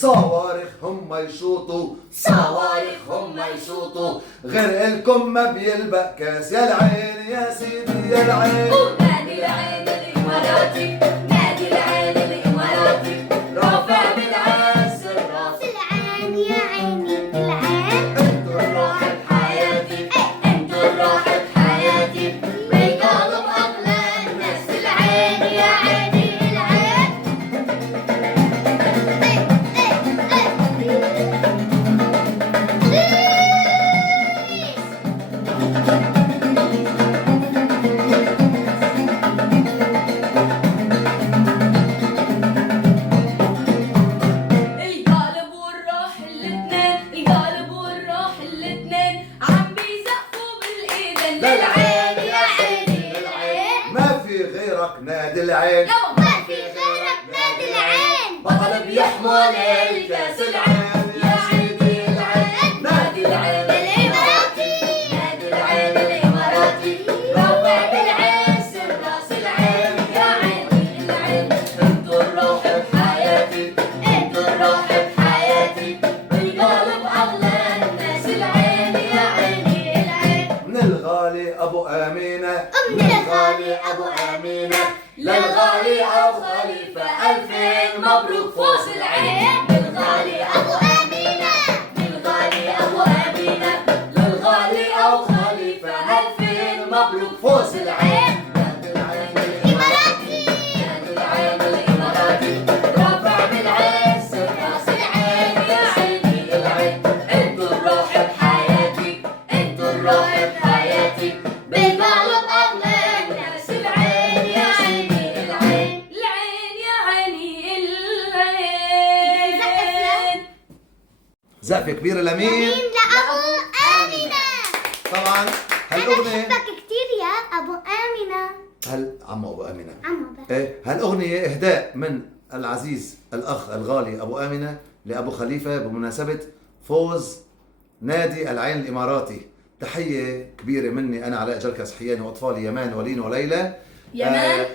صواريخ هم يشوطوا، صواريخ هم يشوطوا، غير الكم ما بيلبق كاس. يا العين يا سيدي يا العين، ونادي العين الإماراتي، نادي العين الإماراتي، رافع بالعز الراس. العين يا عيني العين، انتوا الروح بحياتي، انتوا الروح بحياتي، بقلب أغلى الناس. العين يا عيني العين. القالب والروح الاتنين، القالب والروح الاتنين، عم بيزقفوا بالايدين. للعين يا عيني العين. ما في غيرك نادي العين، ما في غيرك نادي العين، بطل بيحمل الكاس. العين يا سيدي العين، نادي العين الإماراتي، نادي العين الإماراتي، رافع بالعز الراس. العين يا عيني العين، انتوا الروح بحياتي، انتوا الروح بحياتي، بالقلب أغلى الناس. العين يا عيني العين. من الغالي أبو آمينة، من الغالي أبو آمينة، للغالي أو خليفة ألفين مبروك فوز. العين للغالي أبو أمينة، للغالي أبو أمينة، للغالي أو خليفة ألفين مبروك فوز. العين نادي العين الإماراتي، نادي العين الإماراتي، رافع بالعز الراس. العين يا عيني العين، انتوا الروح بحياتي، انتوا الروح بحياتي، بالقلب أغلى الناس. العين يا عيني العين، العين يا عيني العين. زقفة كبيرة لمين؟ مين لأبو آمنة. طبعا أنا هالأغنية، بحبك كتير يا أبو آمنة. عمو أبو آمنة. عمو بقى. إيه، هالأغنية إهداء من العزيز الأخ الغالي أبو آمنة لأبو خليفة بمناسبة فوز نادي العين الإماراتي. تحية كبيرة مني أنا علاء جلكة صحياني وأطفالي يمان ولين وليلى. يمان.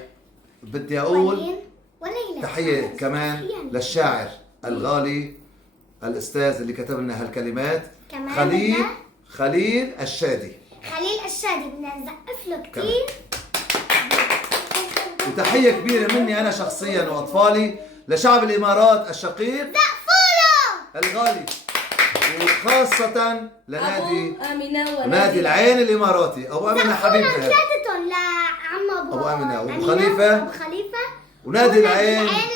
بدي أقول ولين وليلى. تحية كمان صحياني. للشاعر الغالي الأستاذ اللي كتب لنا هالكلمات، كمان خليل الشادي. خليل الشادي بدنا نزقف له كتير. وتحية كبيرة مني أنا شخصيا وأطفالي لشعب الإمارات الشقيق زقفوا الغالي، وخاصة لنادي أبو أمينة نادي العين الإماراتي. أبو آمنة حبيبنا ثلاثتهم لعم أبو آمنة وأبو أمينة خليفة وأبو خليفة ونادي العين العين